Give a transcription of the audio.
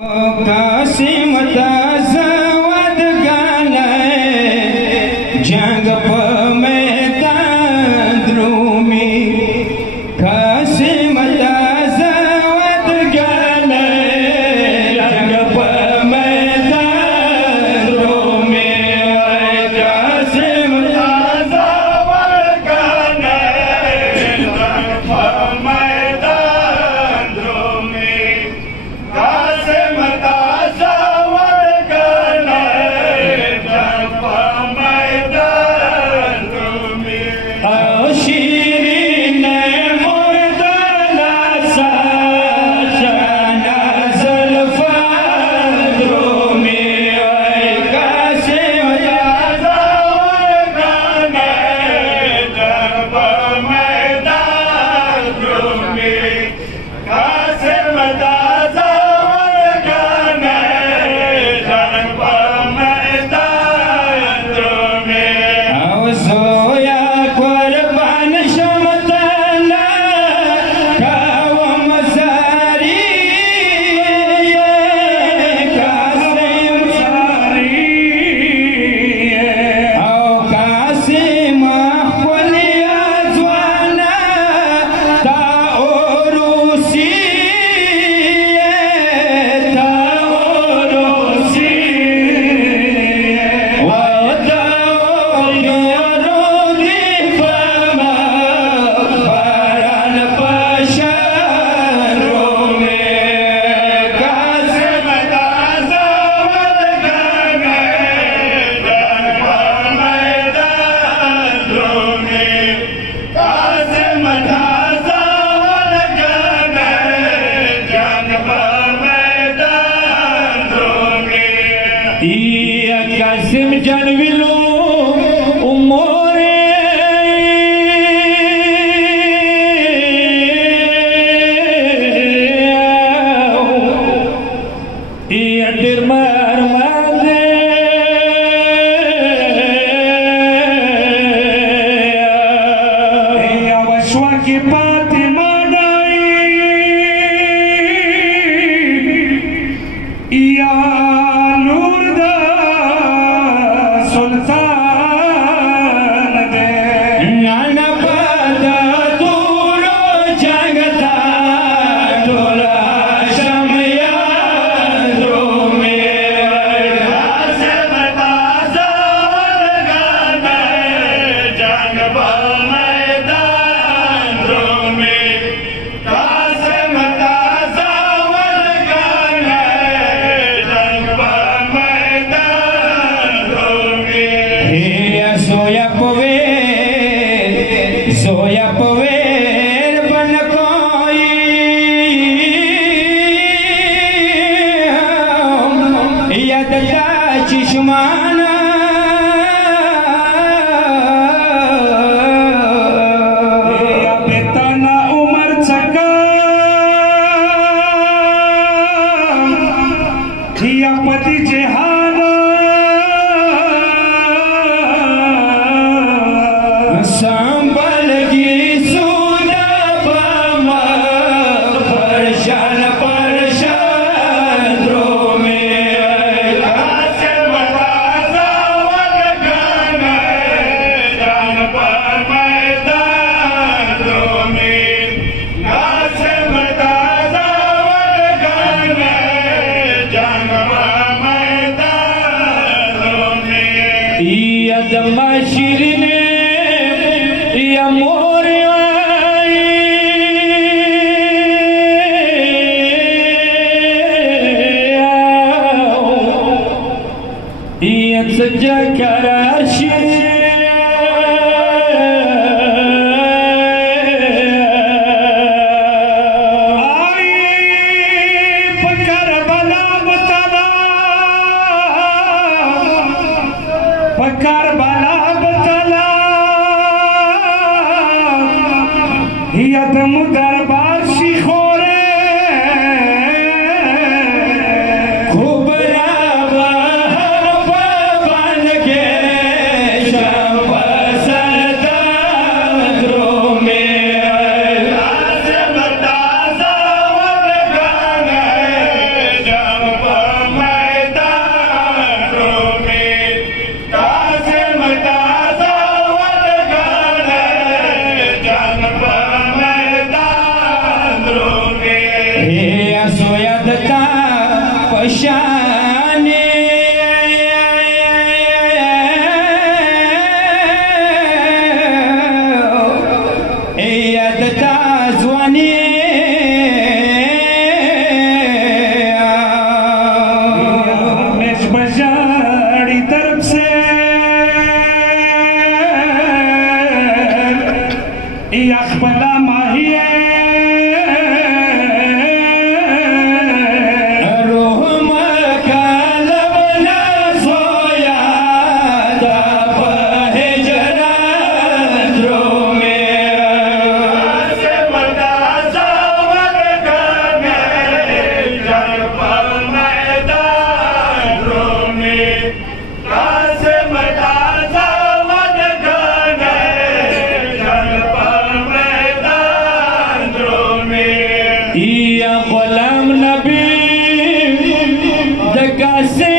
कासिम ताज़ावद गालाए जंग प मैदान द्रूमी कासिम ताज़ावद गालाए जंग प मैदान द्रूमी कासिम ताज़ावद गालाए जंग प मैदान द्रूमी कासिम ताज़ावद गालाए जंग प मैदान द्रूमी शीरीन मुर्दला सा शाना ज़ुल्फ़ा द्रूमी कासिम ताज़ावद गालाए जंग प मैदान द्रूमी कासिम ताज़ावद गालाए जंग प मैदान द्रूमी सोया कुर्बान शमताला कावम सारी कासिम सारी कासिम खुलिया ज़वाना ता ओरूसी कासिम जनविलो उमोरे दिरमार मादे वशवा की पाती मानाई या सुल्तान दे नाना पदा दूरो जगता डोला शमया द्रूमी कासिम ताज़ावद गालाए जंग प मैदान द्रूमी कासिम ताज़ावद गालाए जंग प मैदान द्रूमी सोया पवेर बन कोई यद चिश्माना बेतना उमर चका या पति जेहाना संभल की सुना बामा परेशान परेशान द्रूमी कासिम ताज़ावद गालाए जंग प मैदान द्रूमी कासिम ताज़ावद गालाए जंग प मैदान द्रूमी यदमा शीरीन या मोरे सज्जा कराशी पकर बला बतला यदम दरबार शिखोरे खूब बन के शम सरदार द्रूमी कासिम ताज़ावद गालाए जंग शाने यदता ज़्वानी बजाड़ी तरफ से अखबला माहिए रोहम का लबना सोया दब है जरा में से बता सावन गाने जल पर मैदान में से बता सावन गाने जल पर मैदान में या गुलाम नबी दका से